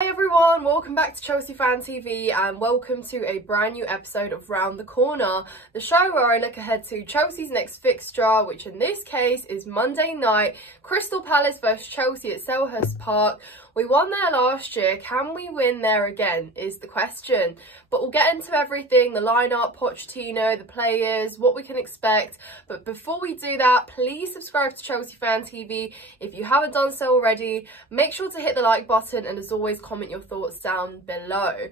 Hi everyone, welcome back to Chelsea Fan TV and welcome to a brand new episode of Round the Corner, the show where I look ahead to Chelsea's next fixture, which in this case is Monday night, Crystal Palace vs Chelsea at Selhurst Park. We won there last year, can we win there again is the question. But we'll get into everything, the lineup, Pochettino, the players, what we can expect. But before we do that, please subscribe to Chelsea Fan TV if you haven't done so already. Make sure to hit the like button and as always comment your thoughts down below.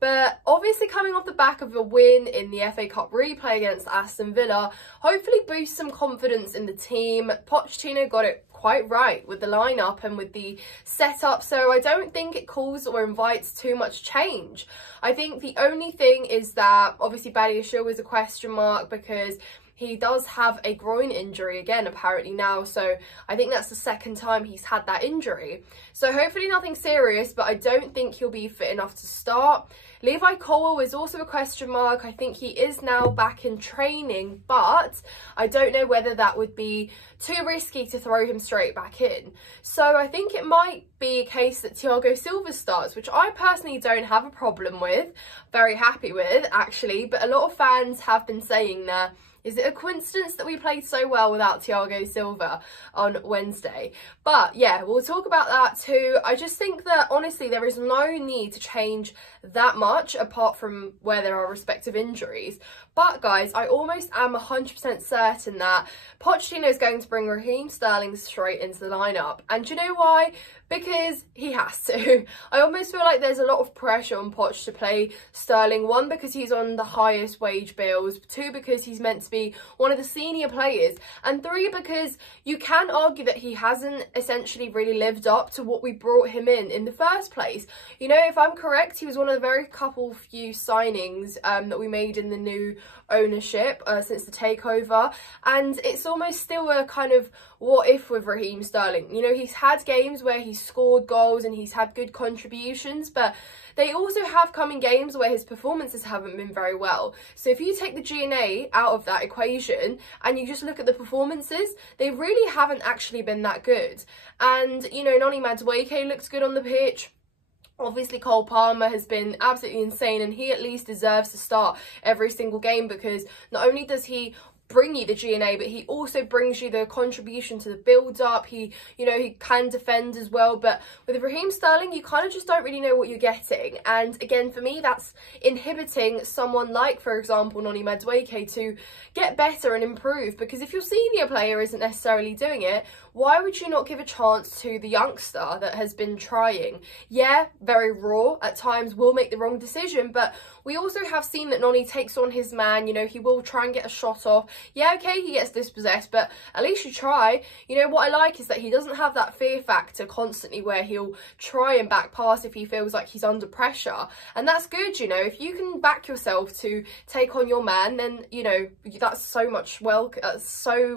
But obviously coming off the back of a win in the FA Cup replay against Aston Villa, hopefully boost some confidence in the team. Pochettino got it quite right with the lineup and with the setup, so I don't think it calls or invites too much change. I think the only thing is that obviously Badiashile is a question mark because he does have a groin injury again apparently now, so I think that's the second time he's had that injury. So hopefully nothing serious, but I don't think he'll be fit enough to start. Levi Colwill is also a question mark. I think he is now back in training, but I don't know whether that would be too risky to throw him straight back in. So I think it might be a case that Thiago Silva starts, which I personally don't have a problem with, very happy with actually, but a lot of fans have been saying that, is it a coincidence that we played so well without Thiago Silva on Wednesday? But yeah, we'll talk about that too. I just think that honestly there is no need to change that much apart from where there are respective injuries. But guys, I almost am 100% certain that Pochettino is going to bring Raheem Sterling straight into the lineup. And do you know why? Because he has to. I almost feel like there's a lot of pressure on Poch to play Sterling. One, because he's on the highest wage bills. Two, because he's meant to be one of the senior players. And three, because you can argue that he hasn't essentially really lived up to what we brought him in the first place. You know, if I'm correct, he was one of the very few signings that we made in the new ownership since the takeover, and it's almost still a kind of what if with Raheem Sterling. You know, he's had games where he's scored goals and he's had good contributions, but they also have come in games where his performances haven't been very well. So if you take the G&A out of that equation and you just look at the performances, they really haven't actually been that good. And you know, Noni Madueke looked good on the pitch. Obviously Cole Palmer has been absolutely insane and he at least deserves to start every single game because not only does he bring you the G&A, but he also brings you the contribution to the build-up. He can defend as well. But with Raheem Sterling, you kind of just don't really know what you're getting. And again, for me, that's inhibiting someone like, for example, Noni Madueke to get better and improve. Because if your senior player isn't necessarily doing it, why would you not give a chance to the youngster that has been trying? Yeah, very raw, at times will make the wrong decision, but we also have seen that Noni takes on his man. You know, he will try and get a shot off. Yeah, okay, he gets dispossessed, but at least you try. You know, what I like is that he doesn't have that fear factor constantly where he'll try and back pass if he feels like he's under pressure. And that's good, you know. If you can back yourself to take on your man, then, you know, that's so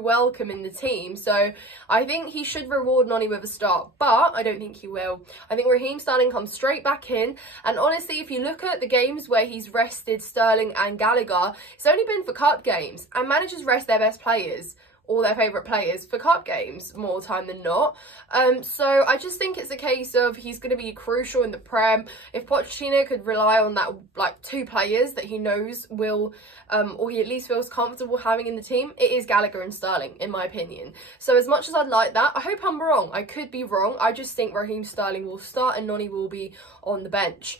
welcome in the team. So I think he should reward Noni with a start, but I don't think he will. I think Raheem Sterling comes straight back in, and honestly, if you look at the games where he's rested Sterling and Gallagher, it's only been for cup games, and managers rest their best players, all their favourite players, for cup games more time than not. So I just think it's a case of he's going to be crucial in the Prem. If Pochettino could rely on that, like, two players that he knows will, or he at least feels comfortable having in the team, it is Gallagher and Sterling, in my opinion. So as much as I'd like that, I hope I'm wrong. I could be wrong. I just think Raheem Sterling will start and Noni will be on the bench.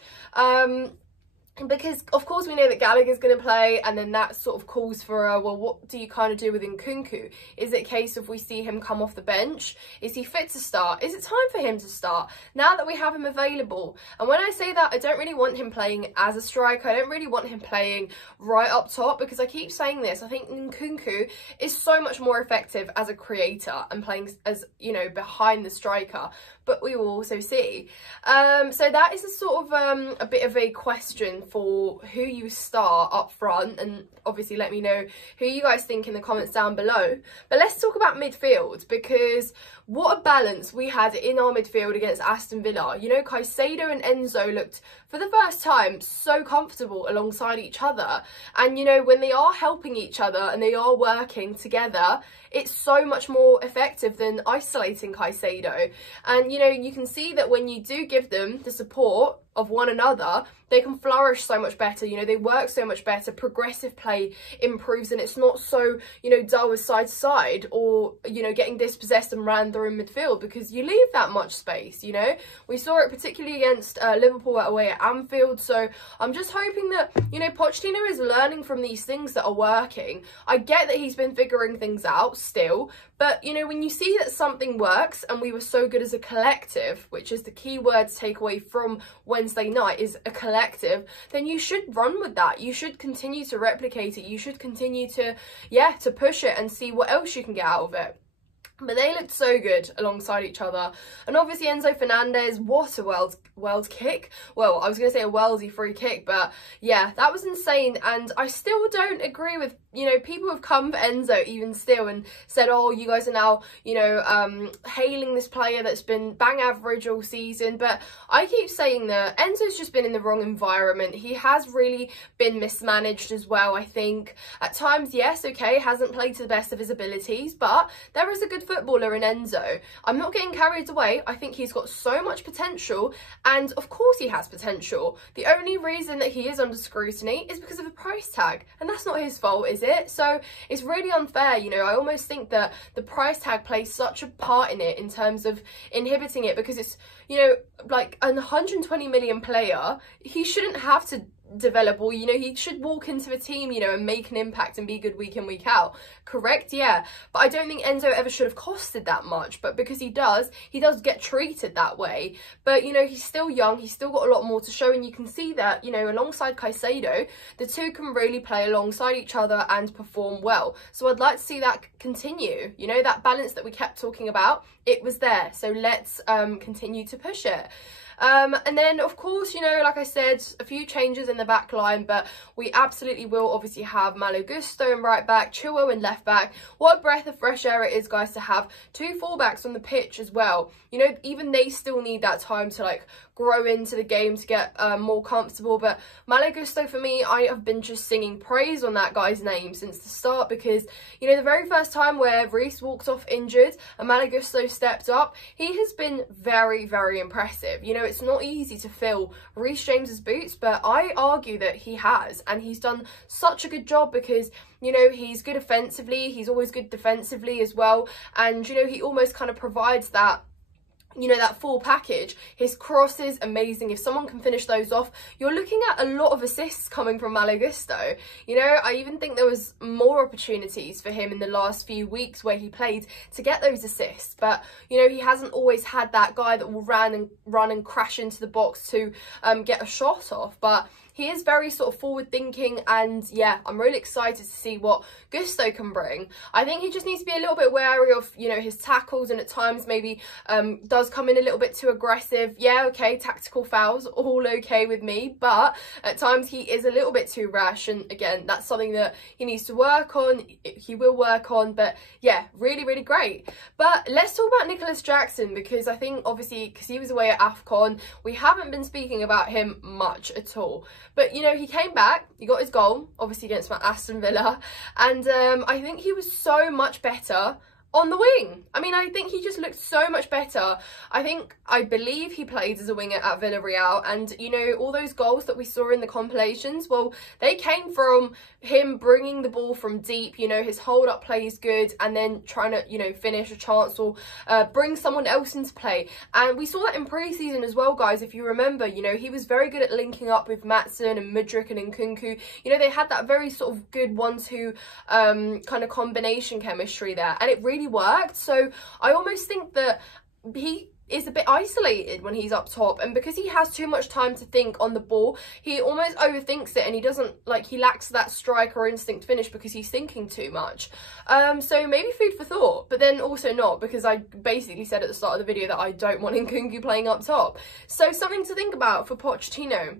Because of course we know that Gallagher's going to play, and then that sort of calls for a, well, what do you kind of do with Nkunku? Is it a case of we see him come off the bench? Is he fit to start? Is it time for him to start now that we have him available? And when I say that, I don't really want him playing as a striker. I don't really want him playing right up top, because I keep saying this, I think Nkunku is so much more effective as a creator and playing as, you know, behind the striker, but we will also see. So that is a sort of a bit of a question for who you start up front, and obviously let me know who you guys think in the comments down below. But let's talk about midfield, because what a balance we had in our midfield against Aston Villa. You know, Caicedo and Enzo looked, for the first time, so comfortable alongside each other. And, you know, when they are helping each other and they are working together, it's so much more effective than isolating Caicedo. And, you know, you can see that when you do give them the support of one another, they can flourish so much better. You know, they work so much better, progressive play improves, and it's not so, you know, dull as side to side, or, you know, getting dispossessed and ran through in midfield, because you leave that much space. You know, we saw it particularly against Liverpool away at Anfield. So I'm just hoping that, you know, Pochettino is learning from these things that are working. I get that he's been figuring things out still, but, you know, when you see that something works, and we were so good as a collective, which is the key word to take away from Wednesday night, is a collective, then you should run with that. You should continue to replicate it. You should continue to, yeah, to push it and see what else you can get out of it. But they looked so good alongside each other. And obviously Enzo Fernandez, what a world kick. Well, I was going to say a worldy free kick, but yeah, that was insane. And I still don't agree with, you know, people have come for Enzo even still and said, oh, you guys are now, you know, hailing this player that's been bang average all season. But I keep saying that Enzo's just been in the wrong environment. He has really been mismanaged as well, I think. At times, yes, okay, hasn't played to the best of his abilities, but there is a good footballer in Enzo. I'm not getting carried away. I think he's got so much potential, and of course he has potential. The only reason that he is under scrutiny is because of the price tag, and that's not his fault, is it? So it's really unfair. You know, I almost think that the price tag plays such a part in it in terms of inhibiting it, because it's, you know, like a 120 million player, he shouldn't have to develop, or, you know, he should walk into a team, you know, and make an impact and be good week in, week out. Correct? Yeah. But I don't think Enzo ever should have costed that much, but because he does get treated that way. But, you know, he's still young, he's still got a lot more to show, and you can see that, you know, alongside Caicedo, the two can really play alongside each other and perform well. So I'd like to see that continue. You know, that balance that we kept talking about, it was there. So let's continue to push it. And then, of course, you know, like I said, a few changes in the back line, but we absolutely will obviously have Malo Gusto in right back, Chilwell in left back. What a breath of fresh air it is, guys, to have two fullbacks on the pitch as well. You know, even they still need that time to, like, grow into the game, to get more comfortable. But Malo Gusto, for me, I have been just singing praise on that guy's name since the start, because, you know, the very first time where Reece walked off injured and Malo Gusto stepped up, he has been very, very impressive. You know, it's not easy to fill Reece James's boots, but I argue that he has, and he's done such a good job, because, you know, he's good offensively, he's always good defensively as well, and, you know, he almost kind of provides that, you know, that full package. His cross is amazing. If someone can finish those off, you're looking at a lot of assists coming from Malo Gusto. You know, I even think there was more opportunities for him in the last few weeks where he played to get those assists. But, you know, he hasn't always had that guy that will run and crash into the box to get a shot off. But he is very sort of forward thinking, and yeah, I'm really excited to see what Gusto can bring. I think he just needs to be a little bit wary of, you know, his tackles, and at times maybe does come in a little bit too aggressive. Yeah, okay, tactical fouls, all okay with me, but at times he is a little bit too rash, and again, that's something that he needs to work on. He will work on, but yeah, really, really great. But let's talk about Nicholas Jackson, because I think obviously, because he was away at AFCON, we haven't been speaking about him much at all. But, you know, he came back, he got his goal, obviously against Aston Villa, and I think he was so much better on the wing. I mean, I think he just looked so much better. I believe he played as a winger at Villarreal, and, you know, all those goals that we saw in the compilations, well, they came from him bringing the ball from deep. You know, his hold-up play is good, and then trying to, you know, finish a chance or bring someone else into play. And we saw that in pre-season as well, guys. If you remember, you know, he was very good at linking up with Maatsen and Mudryk and Nkunku. You know, they had that very sort of good 1-2 kind of combination chemistry there, and it really worked. So I almost think that he is a bit isolated when he's up top, and because he has too much time to think on the ball, he almost overthinks it, and he doesn't, like, he lacks that striker instinct finish because he's thinking too much. So maybe food for thought, but then also not, because I basically said at the start of the video that I don't want Nkunku playing up top. So something to think about for Pochettino.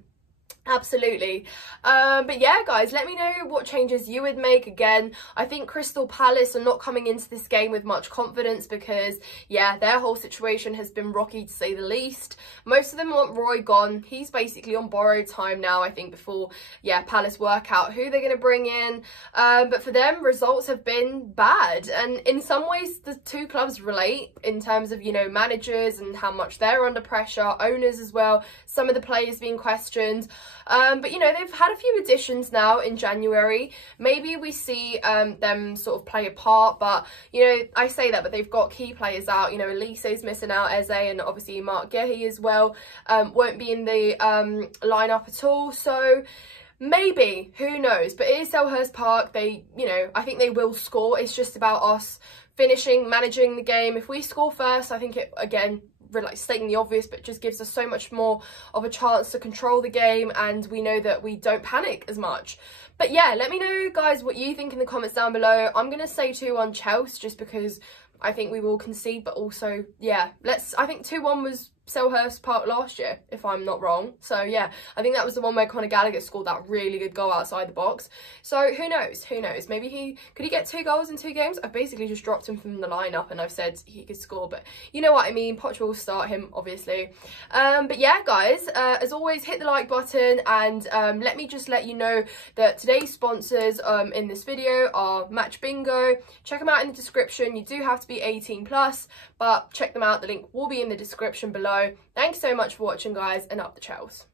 Absolutely. But yeah, guys, let me know what changes you would make. Again, I think Crystal Palace are not coming into this game with much confidence because, yeah, their whole situation has been rocky to say the least. Most of them want Roy gone. He's basically on borrowed time now, I think, before, yeah, Palace work out who they're going to bring in. But for them, results have been bad. And in some ways, the two clubs relate in terms of, you know, managers and how much they're under pressure, owners as well, some of the players being questioned. But, you know, they've had a few additions now in January. Maybe we see them sort of play a part, but, you know, I say that, but they've got key players out. You know, Elise's missing out, Eze, and obviously Mark Gehi as well won't be in the lineup at all. So maybe, who knows? But it is Selhurst Park. They, you know, I think they will score. It's just about us finishing, managing the game. If we score first, I think it, again, like stating the obvious, but just gives us so much more of a chance to control the game, and we know that we don't panic as much. But yeah, let me know, guys, what you think in the comments down below. I'm gonna say 2-1 Chelsea just because I think we will concede, but also, yeah, I think 2-1 was Selhurst Park last year, if I'm not wrong. So yeah, I think that was the one where Conor Gallagher scored that really good goal outside the box. So who knows? Who knows? Maybe could he get 2 goals in 2 games? I've basically just dropped him from the lineup and I've said he could score, but you know what I mean. Poch will start him, obviously. But yeah, guys, as always, hit the like button, and let me just let you know that today's sponsors in this video are Match Bingo. Check them out in the description. You do have to be 18+, but check them out. The link will be in the description below. Thanks so much for watching, guys, and up the Chels.